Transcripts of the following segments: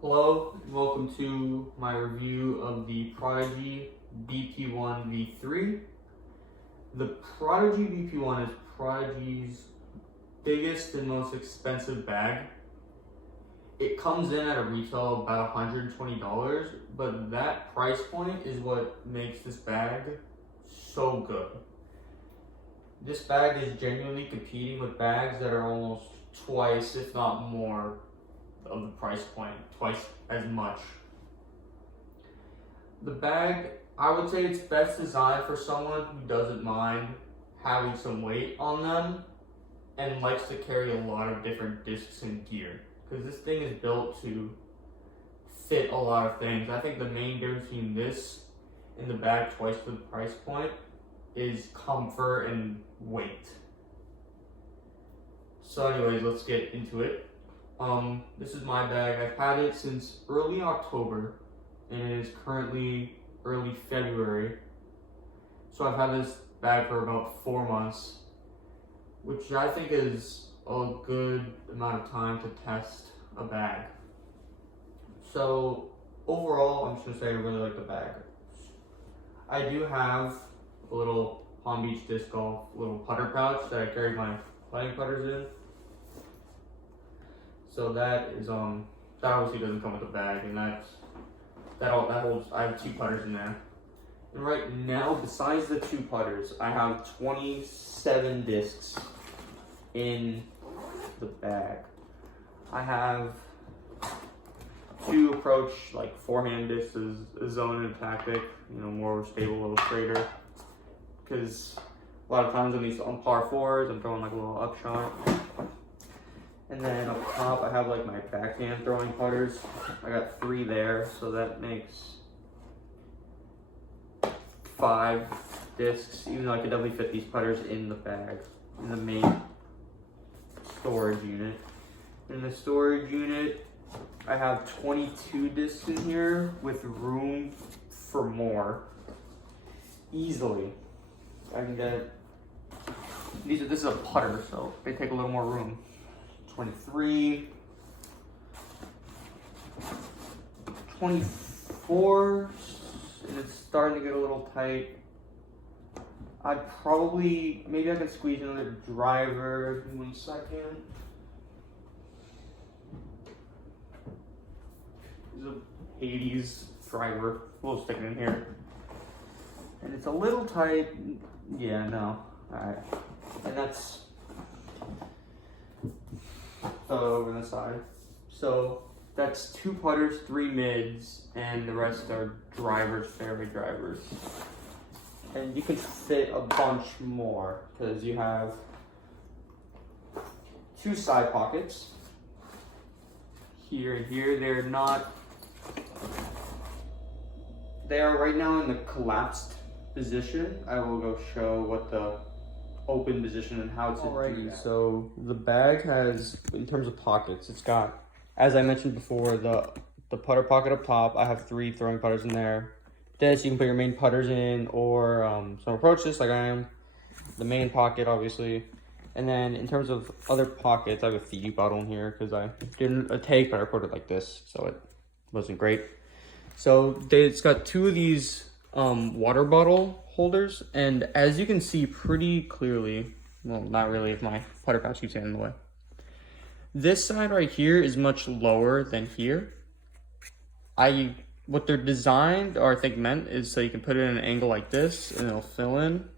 Hello, and welcome to my review of the Prodigy Bp1v3. The Prodigy Bp1 is Prodigy's biggest and most expensive bag. It comes in at a retail of about $120, but that price point is what makes this bag so good. This bag is genuinely competing with bags that are almost twice, if not more, of the price point, twice as much. The bag, I would say it's best designed for someone who doesn't mind having some weight on them and likes to carry a lot of different discs and gear, because this thing is built to fit a lot of things. I think the main difference between this and the bag twice the price point is comfort and weight. So anyways, let's get into it. This is my bag. I've had it since early October and it is currently early February. So I've had this bag for about 4 months, which I think is a good amount of time to test a bag. So overall, I'm just gonna say I really like the bag. I do have a little Palm Beach Disc Golf little putter pouch that I carry my putting putters in. So that is that obviously doesn't come with the bag, and that holds. I have 2 putters in there. And right now, besides the 2 putters, I have 27 discs in the bag. I have 2 approach like forehand discs as a zone and tactic, more stable, a little straighter. Because a lot of times on par 4s, I'm throwing like a little up shot. And then up top, I have like my backhand throwing putters. I got 3 there, so that makes 5 discs, even though I could definitely fit these putters in the bag, in the main storage unit. In the storage unit, I have 22 discs in here with room for more. Easily. I can get, this is a putter, so they take a little more room. 23, 24, and it's starting to get a little tight. Maybe I could squeeze another driver in 1 second. This is an 80s driver, we'll stick it in here. And it's a little tight, yeah, no, all right. And that's over the side. So that's 2 putters, 3 mids, and the rest are drivers, fairway drivers. And you can fit a bunch more because you have 2 side pockets here and here. They are right now in the collapsed position. I will go show what the open position and how to do that. So the bag has, in terms of pockets, it's got, as I mentioned before, the putter pocket up top. I have 3 throwing putters in there. This you can put your main putters in, or some approach this like I am. The main pocket, obviously. And then in terms of other pockets, I have a Fiji bottle in here because I did a take, but I put it like this, so it wasn't great. So it's got 2 of these water bottle holders, and as you can see pretty clearly, well, not really if my putter pouch keeps getting in the way, this side right here is much lower than here. What they're designed, or I think meant, is so you can put it in an angle like this and it'll fill in.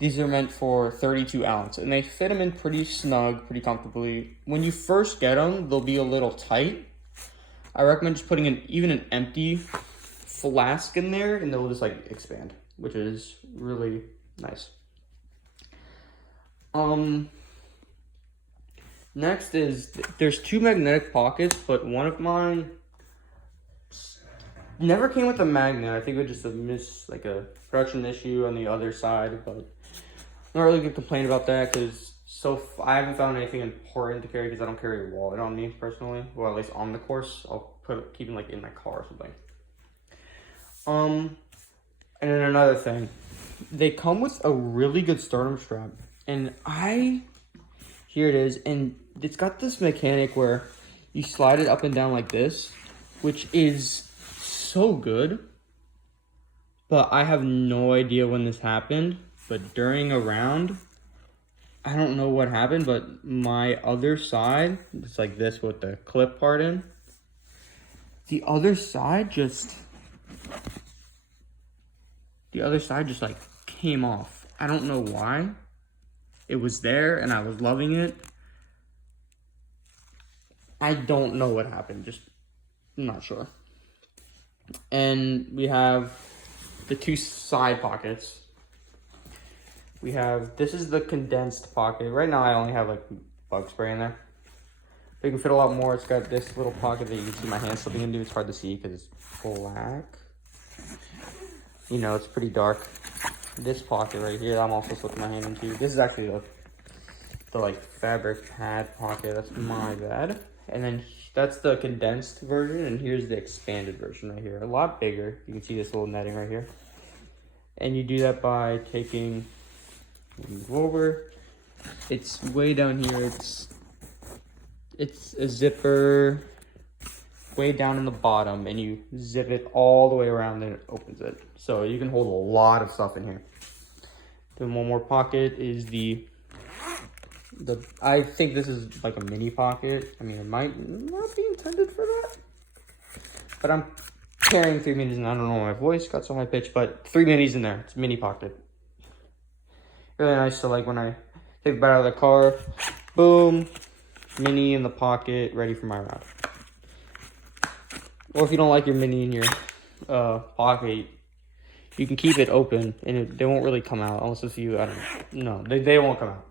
These are meant for 32 ounce and they fit them in pretty snug, pretty comfortably. When you first get them, they'll be a little tight. I recommend just putting even an empty flask in there and they'll just like expand, which is really nice. Next is, there's 2 magnetic pockets, but one of mine never came with a magnet. I think it was just a production issue on the other side, but I'm not really gonna complain about that because I haven't found anything important to carry because I don't carry a wallet on me personally. Well, at least on the course, I'll keep it like in my car or something. And then another thing, they come with a really good sternum strap, and here it is, and it's got this mechanic where you slide it up and down like this, which is so good. But I have no idea when this happened. But during a round, I don't know what happened, but my other side, it's like this with the clip part in. The other side just like came off. I don't know why. It was there and I was loving it. I don't know what happened, just I'm not sure. And we have the two side pockets. This is the condensed pocket. Right now I only have like bug spray in there. But you can fit a lot more. It's got this little pocket that you can see my hand slipping into. It's hard to see because it's black. You know, it's pretty dark. This pocket right here, I'm also slipping my hand into. This is actually the like fabric pad pocket. That's my bad. And then that's the condensed version, and here's the expanded version right here. A lot bigger. You can see this little netting right here. And you do that by taking, move over. It's way down here. It's a zipper way down in the bottom, and you zip it all the way around and it opens it. So you can hold a lot of stuff in here. Then one more pocket is I think this is like a mini pocket. I mean, it might not be intended for that, but I'm carrying 3 minis, and I don't know why my voice got so high pitched, but 3 minis in there. It's a mini pocket. Really nice. So like when I take the bat out of the car, boom, mini in the pocket, ready for my round. Or if you don't like your mini in your pocket, you can keep it open, and they won't really come out unless if you, I don't know. No, they won't come out.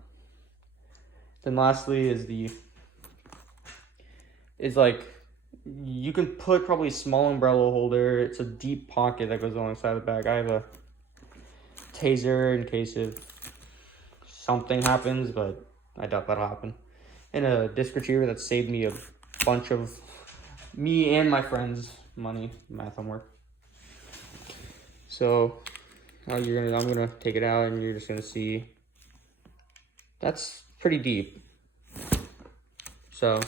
Then lastly is like, you can put probably a small umbrella holder. It's a deep pocket that goes alongside the bag. I have a taser in case if something happens, but I doubt that'll happen. And a disc retriever that saved me a bunch of me and my friends' money, math homework. So I'm gonna take it out, and you're just gonna see that's pretty deep. So,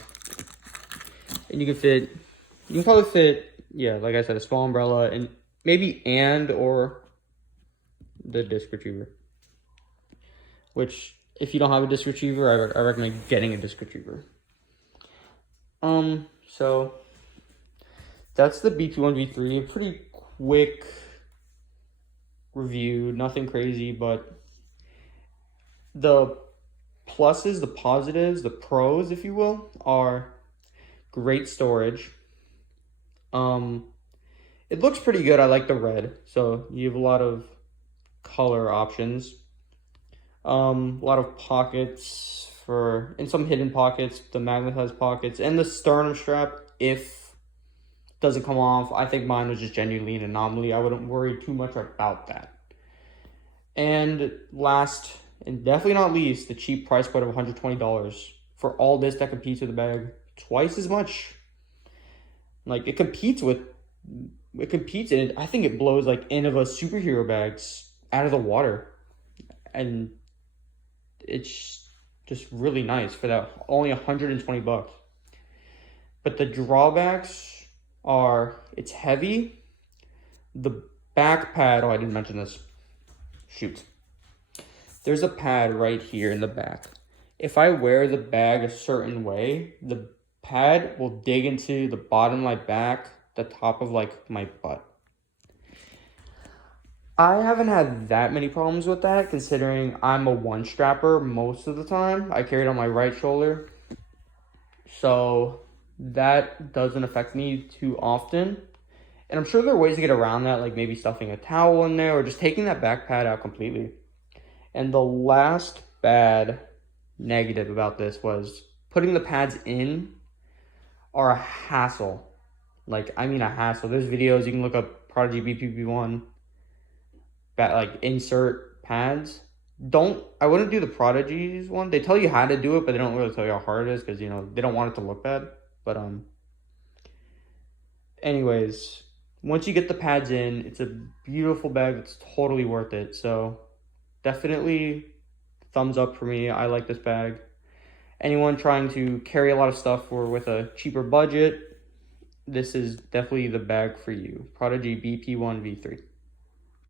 and you can probably fit, yeah, like I said, a small umbrella and maybe or the disc retriever. Which, if you don't have a disc retriever, I recommend getting a disc retriever. So that's the Bp1v3. Pretty quick review, nothing crazy, but the pluses, the positives, the pros, if you will, are great storage. It looks pretty good. I like the red, so you have a lot of color options. A lot of pockets and some hidden pockets, the magnetized pockets, and the sternum strap, if it doesn't come off. I think mine was just genuinely an anomaly. I wouldn't worry too much about that. And last, and definitely not least, the cheap price point of $120 for all this that competes with the bag. Twice as much. Like, it competes, and I think it blows like Innova superhero bags out of the water. And it's just really nice for that, only $120. But the drawbacks are, it's heavy. The back pad, oh, I didn't mention this. Shoot. There's a pad right here in the back. If I wear the bag a certain way, the pad will dig into the bottom of my back, the top of like my butt. I haven't had that many problems with that, considering I'm a one strapper most of the time. I carry it on my right shoulder, so that doesn't affect me too often. And I'm sure there are ways to get around that, like maybe stuffing a towel in there or just taking that back pad out completely. And the last bad negative about this was putting the pads in are a hassle. Like, I mean a hassle. There's videos, you can look up Prodigy Bp1v3, like insert pads. I wouldn't do the Prodigy's one. They tell you how to do it, but they don't really tell you how hard it is because, you know, they don't want it to look bad. But anyways, once you get the pads in, it's a beautiful bag. It's totally worth it. So definitely thumbs up for me. I like this bag. Anyone trying to carry a lot of stuff with a cheaper budget, this is definitely the bag for you. Prodigy Bp1v3.